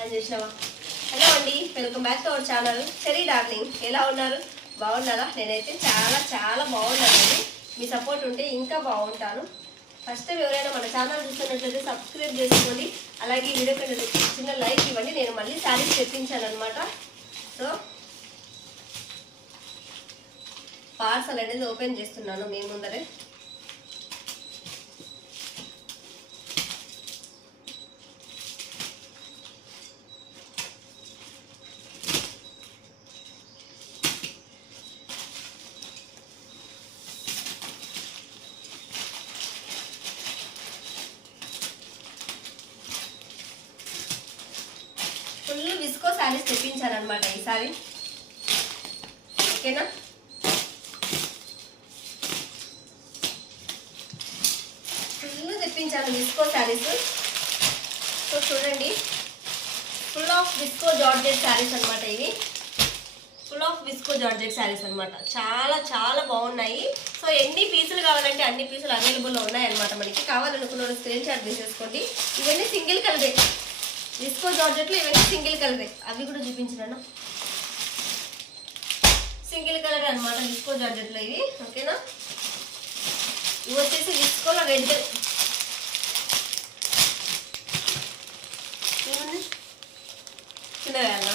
అని చేసినావా? హలో అండి, welcome back to our channel cherry darling. ఎలా ఉన్నారు? బాగున్నారా? నేనైతే చాలా చాలా బాగున్నానండి. మీ సపోర్ట్ ఉంటే ఇంకా బాగుంటాను. ఫస్ట్ టైం ఎవరైనా మన ఛానల్ చూస్తున్నట్లయితే సబ్స్క్రైబ్ చేసుకోండి. అలాగే ఈ వీడియో కింద చిన్న లైక్ ఇవ్వండి. నేను మళ్ళీ శారీస్ తెప్పించాను అనమాట. సో పార్సల్ అనేది ఓపెన్ చేస్తున్నాను మీ ముందరే. ఫుల్ విస్కో శారీస్ తెప్పించాను అనమాట ఈసారి. ఓకేనా? ఫుల్ తెప్పించాను విస్కో శారీస్. సో చూడండి, full of visco georgette saris అనమాట ఇవి. Full of visco georgette saris అనమాట. చాలా చాలా బాగున్నాయి. సో ఎన్ని పీసులు కావాలంటే అన్ని పీసులు అవైలబుల్లో ఉన్నాయన్నమాట. మనకి కావాలనుకున్న స్క్రీన్ షాట్ తీసేసుకోండి. ఇవన్నీ సింగిల్ కలరే విస్కో జార్జెట్లో, ఇవన్నీ సింగిల్ కలరే. అవి కూడా చూపించినా సింగిల్ కలర్ అనమాట విస్కో జార్జెట్లో ఇవి. ఓకేనా? ఇవి వచ్చేసి విస్కోలో రెడ్. కింద వేయాలా?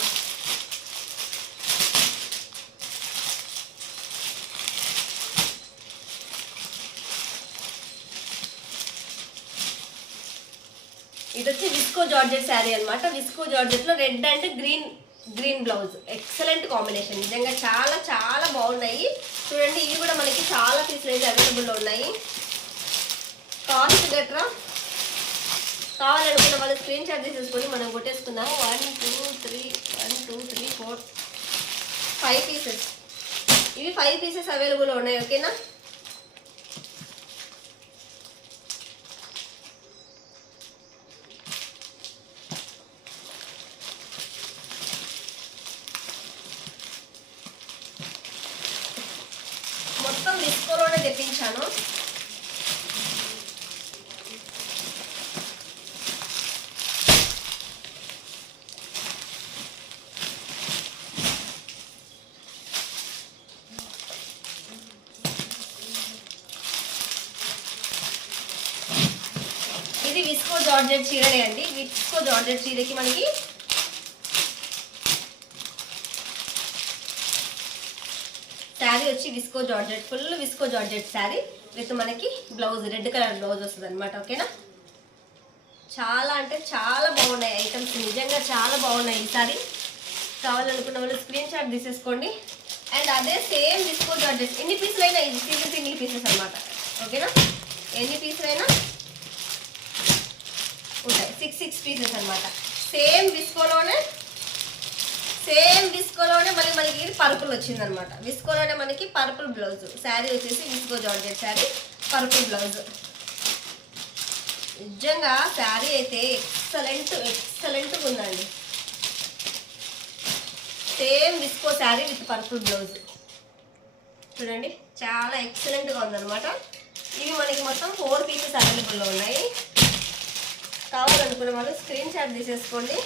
ఇది వచ్చి విస్కో జార్జెట్ శారీ అనమాట. విస్కో జార్జెట్లో red and green blouse. Excellent combination. నిజంగా చాలా చాలా బాగున్నాయి. చూడండి, ఇవి కూడా మనకి చాలా పీసులు అయితే అవైలబుల్లో ఉన్నాయి. కాస్ట్ గట్రా కావాలనుకున్న వాళ్ళు స్క్రీన్ షాట్ తీసేసుకొని మనం కొట్టేసుకుందాము. 1 2 3 4 5 పీసెస్. ఇవి 5 పీసెస్ అవైలబుల్లో ఉన్నాయి. ఓకేనా? మొత్తం విస్కోలోనే తెప్పించాను. ఇది విస్కో జార్జెట్ చీరనే అండి. విస్కో జార్జెట్ చీరకి మనకి శారీ వచ్చి visco georgette, full visco georgette sari with మనకి బ్లౌజ్, రెడ్ కలర్ బ్లౌజ్ వస్తుంది అనమాట. ఓకేనా? చాలా అంటే చాలా బాగున్నాయి ఐటమ్స్. నిజంగా చాలా బాగున్నాయి ఈ సారీ. కావాలనుకున్న వాళ్ళు స్క్రీన్ షాట్ తీసేసుకోండి. అండ్ అదే సేమ్ విస్కో జార్జెట్ ఎన్ని పీసులు అయినా ఇది సింగిల్ పీసెస్ అనమాట. ఓకేనా? ఎన్ని పీసులు అయినా ఉంటాయి. 6 పీసెస్ అనమాట. సేమ్ విస్కోలోనే మళ్ళీ మనకి ఇది పర్పుల్ వచ్చింది అనమాట. విస్కోలోనే మనకి పర్పుల్ బ్లౌజ్. శారీ వచ్చేసి viscose georgette sari, purple blouse. నిజంగా శారీ అయితే ఎక్సలెంట్గా ఉందండి. Same viscose sari with purple blouse. చూడండి, చాలా ఎక్సలెంట్గా ఉందన్నమాట. ఇవి మనకి మొత్తం 4 పీసెస్ అవైలబుల్లో ఉన్నాయి. కావాలనుకున్న వాళ్ళు స్క్రీన్ షాట్ తీసేసుకోండి.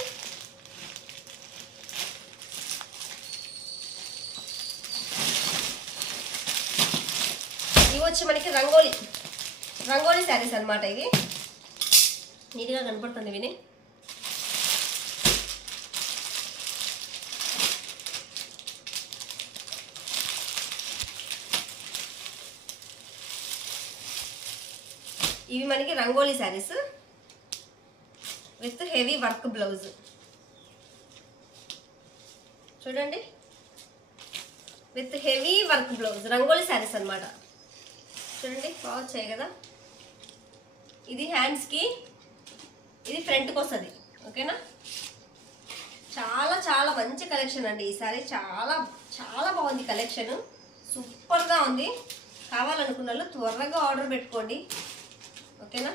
ఇవి వచ్చి మనకి రంగోలీ శారీస్ అనమాట. ఇవి నీట్గా కనపడుతుంది. విని ఇవి మనకి rangoli saris with heavy work blouse. చూడండి, with heavy work blouse rangoli saris అనమాట. చూడండి, బాగా వచ్చాయి కదా. ఇది హ్యాండ్స్కి, ఇది ఫ్రంట్కి వస్తుంది. ఓకేనా? చాలా చాలా మంచి కలెక్షన్ అండి ఈసారి. చాలా చాలా బాగుంది కలెక్షన్. సూపర్గా ఉంది. కావాలనుకున్న వాళ్ళు త్వరగా ఆర్డర్ పెట్టుకోండి. ఓకేనా?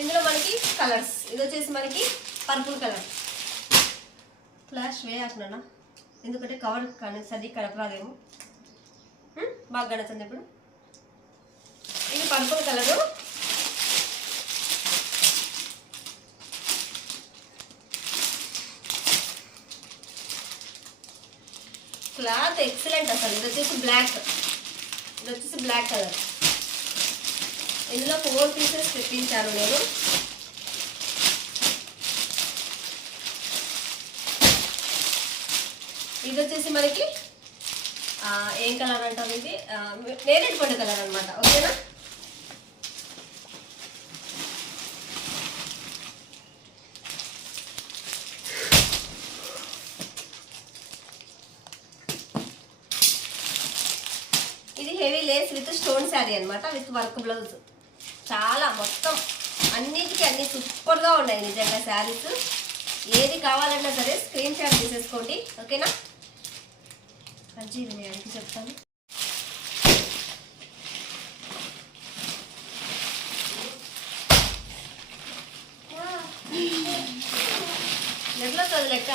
ఇందులో మనకి కలర్స్, ఇది వచ్చేసి మనకి పర్పుల్ కలర్. ఫ్లాష్ వేయాల్సిన ఎందుకంటే కవర్ కానీ సరి కలపరాదేమో. బాగా గణించండి. ఇప్పుడు ఇది పర్పుల్ కలరు, క్లాత్ ఎక్సలెంట్ అసలు. ఇది వచ్చేసి బ్లాక్ కలర్. ఇందులో 4 పీసెస్ తెప్పించాను నేను. ఇది వచ్చేసి మనకి ఏం కలర్ అంటారు, ఇది నేరేడు పండు కలర్ అనమాట. ఓకేనా? ఇది heavy Lay's with stone sari అనమాట, విత్ వర్క్ బ్లౌజ్. చాలా మొత్తం అన్నిటికీ అన్ని సూపర్గా ఉన్నాయి నిజంగా శారీస్. ఏది కావాలన్నా సరే స్క్రీన్ షాట్ తీసేసుకోండి. ఓకేనా? అజ్జీ వినయానికి చెప్తాను. ఎట్లా వస్తుంది లెక్క?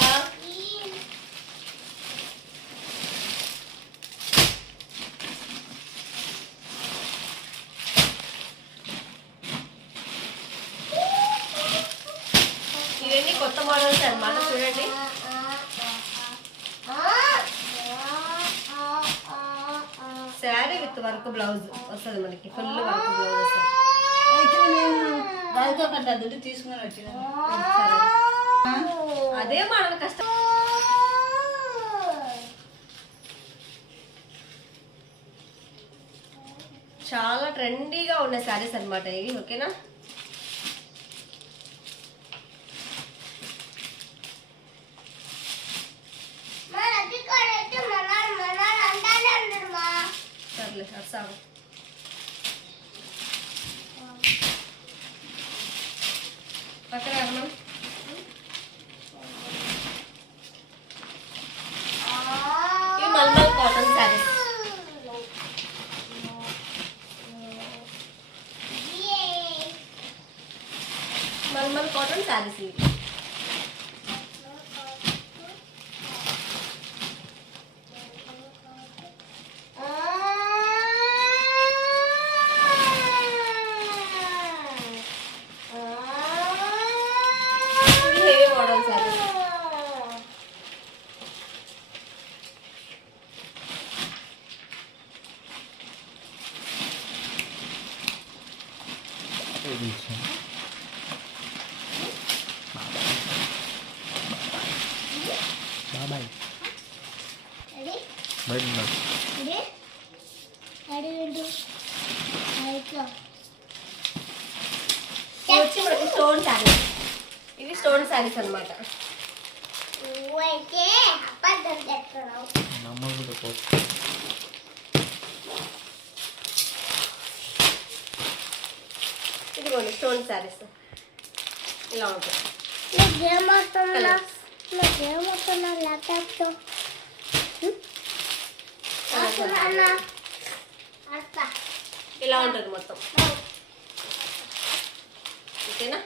ఇవన్నీ కొత్త మోడల్స్ అన్నమాట. చూడండి, శారీ విత్ వర్క్ బ్లౌజ్ వస్తుంది మనకి. ఫుల్ వర్క్ బ్లౌజ్ వస్తుంది. తీసుకుని వచ్చిన అదే మోడల్ కష్టం. చాలా ట్రెండీగా ఉన్న శారీస్ అనమాట ఇవి. ఓకేనా? సర్లే అసాగు. పక్కన అన్నం. ఇవి మల్మల్ కాటన్ శారీస్. మల్మల్ కాటన్ శారీస్ ఇవి. వచ్చి మనకి స్టోన్ శారీస్. ఇవి స్టోన్ శారీస్ అనమాట. ఇదిగోండి స్టోన్ శారీస్ ఇలా ఉంటాయి. ఇలా ఉంటుంది మొత్తం. ఓకేనా?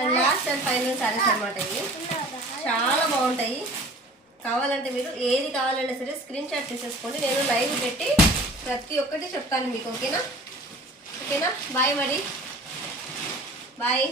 And last and final saris అనమాట ఇవి. చాలా బాగుంటాయి. కావాలంటే మీరు ఏది కావాలన్నా సరే స్క్రీన్ షాట్ తీసేసుకోండి. నేను లైవ్ పెట్టి ప్రతి ఒక్కటి చెప్తాను మీకు. ఓకేనా? ఓకేనా? బాయ్ మరి. బాయ్.